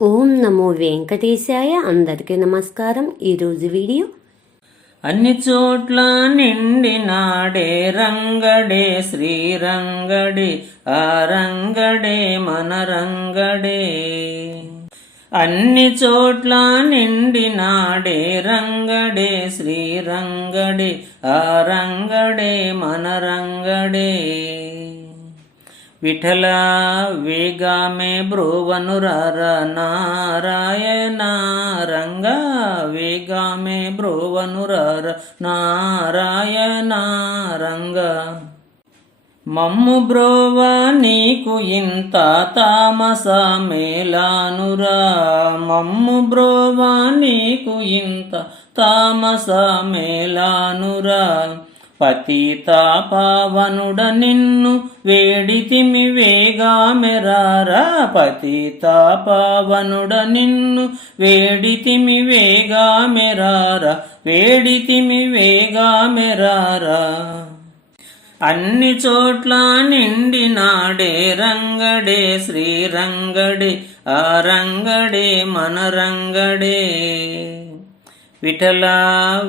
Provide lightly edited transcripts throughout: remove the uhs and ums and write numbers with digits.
ఓం నమో వెంకటేశాయ. అందరికీ నమస్కారం. ఈరోజు వీడియో అన్ని చోట్ల నిండినాడే రంగడే శ్రీరంగడే ఆ రంగడే మన రంగడే. అన్ని చోట్ల నిండినాడే రంగడే శ్రీరంగడే ఆ రంగడే మన రంగడే. విఠల వేగామే బ్రోవనురార నారాయణ రంగ వేగామే బ్రోవనురార నారాయణ రంగ. మమ్ము బ్రోవ నీకు ఇంత తామస మేలానురా మమ్ము బ్రోవ నీకు ఇంత తామస మేలానురా. పతిత పావనుడ నిన్ను వేడితిమి వేగామెరారా పతిత పావనుడ నిన్ను వేడితిమి వేగామెరారా వేడితిమి వేగామెరారా. అన్ని చోట్ల నిండినాడే రంగడే శ్రీరంగడే ఆ రంగడే మన రంగడే. విఠల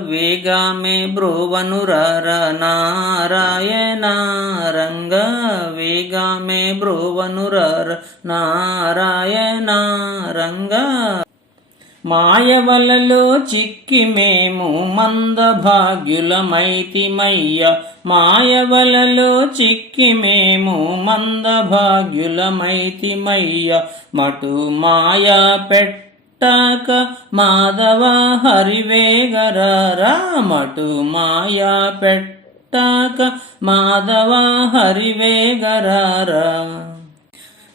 వేగామే బ్రోవనురార నారాయణ రంగ వేగామే బ్రోవనురార నారాయణ రంగ. మాయవలలో చిక్కి మేము మందభాగ్యులమైతిమయ్య మాయవలలో చిక్కి మేము మందభాగ్యులమైతిమయ్య. మటు మాయా పెట్టక మాధవ హరివేగరారా మటు మాయా పెట్టక మాధవ హరివేగరారా.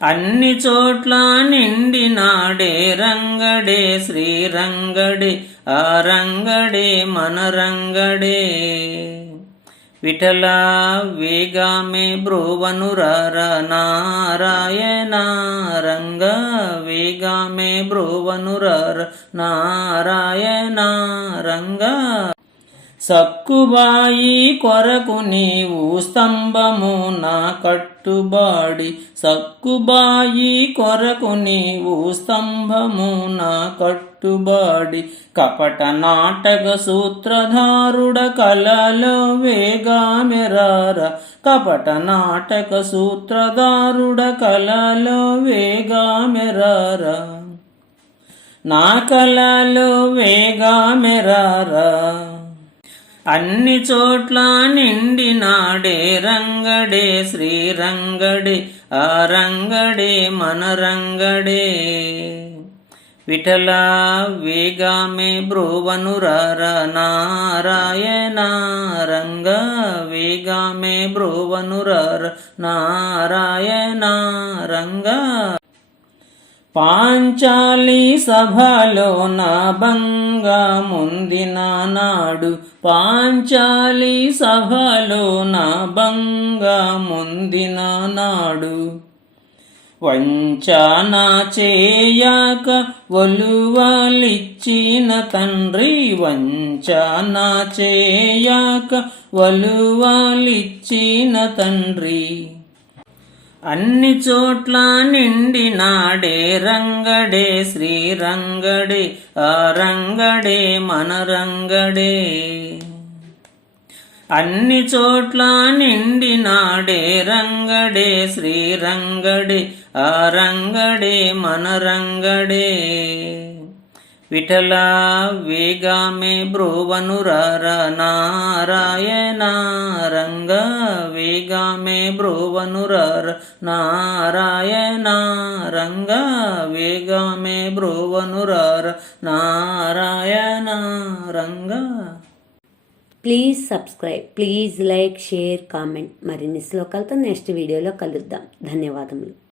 అన్ని చోట్ల నిండినాడే రంగడే శ్రీరంగడే ఆ రంగడే మన రంగడే. విఠల వేగామే బ్రోవనురార నారాయణ రంగ వేగామే బ్రోవనురార నారాయణ రంగ. సక్కుబాయి కొరకు నీవు స్తంభము నా కట్టుబాడి సక్కుబాయి కొరకు నీవు స్తంభము నా కట్టుబాడి. కపట నాటక సూత్రధారుడ కలలో వేగామెరార కపట నాటక సూత్రధారుడ కలలో వేగామెరారా నా కలలో వేగామెరారా. అన్ని చోట్ల నిండినాడే రంగడే శ్రీరంగడే ఆ రంగడే మన రంగడే. విఠల వేగామే బ్రోవనురార నారాయణ రంగ వేగామే బ్రోవనురార నారాయణ రంగ. పాంచాలి సభలో నా భంగా ముందిన నాడు పాంచాలి సభలో నా భంగా ముందిన నాడు. వంచన చేయక వలువలిచ్చిన తండ్రి వంచన చేయక వలువలిచ్చిన తండ్రి. అన్ని చోట్ల నిండినాడే రంగడే శ్రీరంగడే ఆ రంగడే మన రంగడే. అన్ని చోట్ల నిండినాడే రంగడే శ్రీరంగడే ఆ రంగడే మన రంగడే. విఠల వేగామే బ్రోవనురార నారాయణ రంగ వేగామే బ్రోవనురార నారాయణ రంగ వేగామే బ్రోవనురార నారాయణ రంగ. Please subscribe, please like, share, comment. మరిన్ని శ్లోకాలతో నెక్స్ట్ వీడియోలో కలుద్దాం. ధన్యవాదములు.